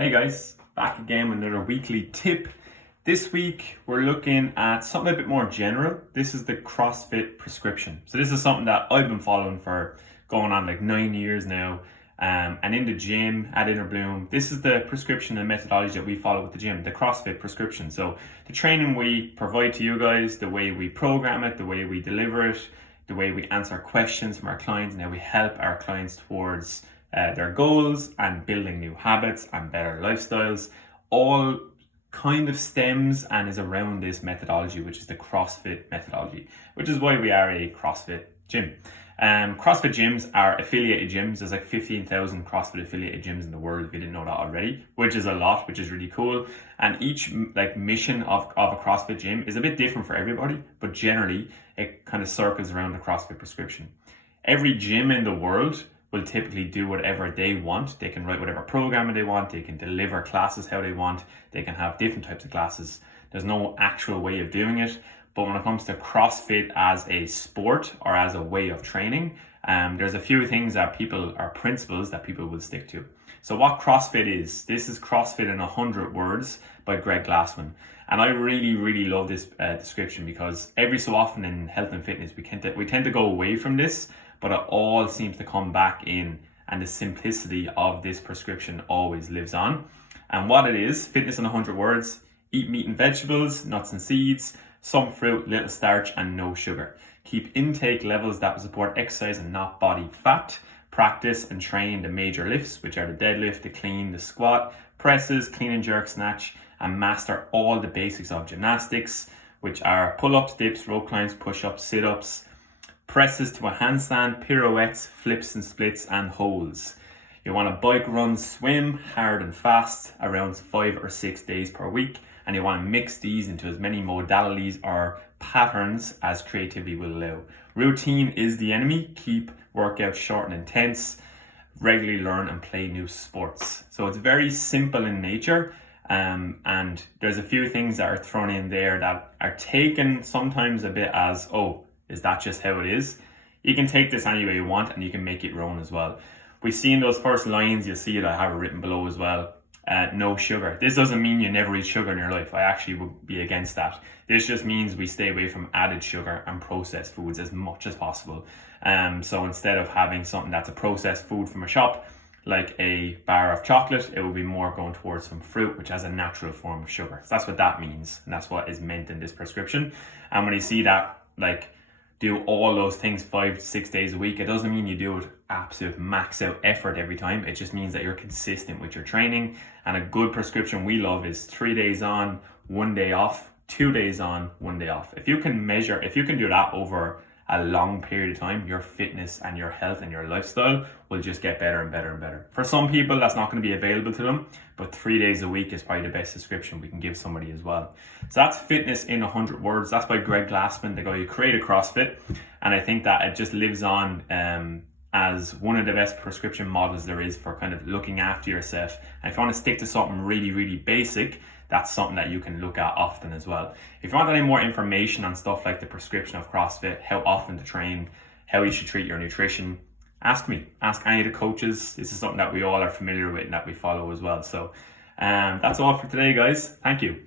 Hey guys, back again with another weekly tip. This week we're looking at something a bit more general. This is the CrossFit prescription. So this is something that I've been following for going on like 9 years now. And in the gym at Inner Bloom, this is the prescription and methodology that we follow with the gym, the CrossFit prescription. So the training we provide to you guys, the way we program it, the way we deliver it, the way we answer questions from our clients, and how we help our clients towards their goals and building new habits and better lifestyles, all kind of stems and is around this methodology, which is the CrossFit methodology, which is why we are a CrossFit gym. CrossFit gyms are affiliated gyms. There's like 15,000 CrossFit affiliated gyms in the world, if you didn't know that already, which is a lot, which is really cool. And each like mission of a CrossFit gym is a bit different for everybody, but generally it kind of circles around the CrossFit prescription. Every gym in the world will typically do whatever they want. They can write whatever programming they want. They can deliver classes how they want. They can have different types of classes. There's no actual way of doing it. But when it comes to CrossFit as a sport or as a way of training, there's a few things that principles that people will stick to. So what CrossFit is, this is CrossFit in 100 words by Greg Glassman. And I really, really love this description because every so often in health and fitness, we tend to go away from this, but it all seems to come back in, and the simplicity of this prescription always lives on. And what it is, fitness in 100 words: eat meat and vegetables, nuts and seeds, some fruit, little starch, and no sugar. Keep intake levels that will support exercise and not body fat. Practice and train the major lifts, which are the deadlift, the clean, the squat, presses, clean and jerk, snatch, and master all the basics of gymnastics, which are pull-ups, dips, rope climbs, push-ups, sit-ups, presses to a handstand, pirouettes, flips and splits, and holds. You want to bike, run, swim hard and fast around 5 or 6 days per week, and you want to mix these into as many modalities or patterns as creativity will allow. Routine is the enemy. Keep workouts short and intense. Regularly learn and play new sports. So it's very simple in nature, and there's a few things that are thrown in there that are taken sometimes a bit as, oh, is that just how it is? You can take this any way you want, and you can make it your own as well. We see in those first lines, you'll see it, I have it written below as well. No sugar. This doesn't mean you never eat sugar in your life. I actually would be against that. This just means we stay away from added sugar and processed foods as much as possible. So instead of having something that's a processed food from a shop, like a bar of chocolate, it will be more going towards some fruit, which has a natural form of sugar. So that's what that means, and that's what is meant in this prescription. And when you see that, like, do all those things 5 to 6 days a week, it doesn't mean you do it absolute max out effort every time. It just means that you're consistent with your training. And a good prescription we love is 3 days on, 1 day off, 2 days on, 1 day off. If you can do that over a long period of time, your fitness and your health and your lifestyle will just get better and better and better. For some people, that's not going to be available to them, but 3 days a week is probably the best description we can give somebody as well. So that's fitness in 100 words. That's by Greg Glassman, the guy who created CrossFit. And I think that it just lives on as one of the best prescription models there is for kind of looking after yourself. And if you want to stick to something really, really basic, that's something that you can look at often as well. If you want any more information on stuff like the prescription of CrossFit, how often to train, how you should treat your nutrition, ask me, ask any of the coaches. This is something that we all are familiar with and that we follow as well. So that's all for today, guys. Thank you.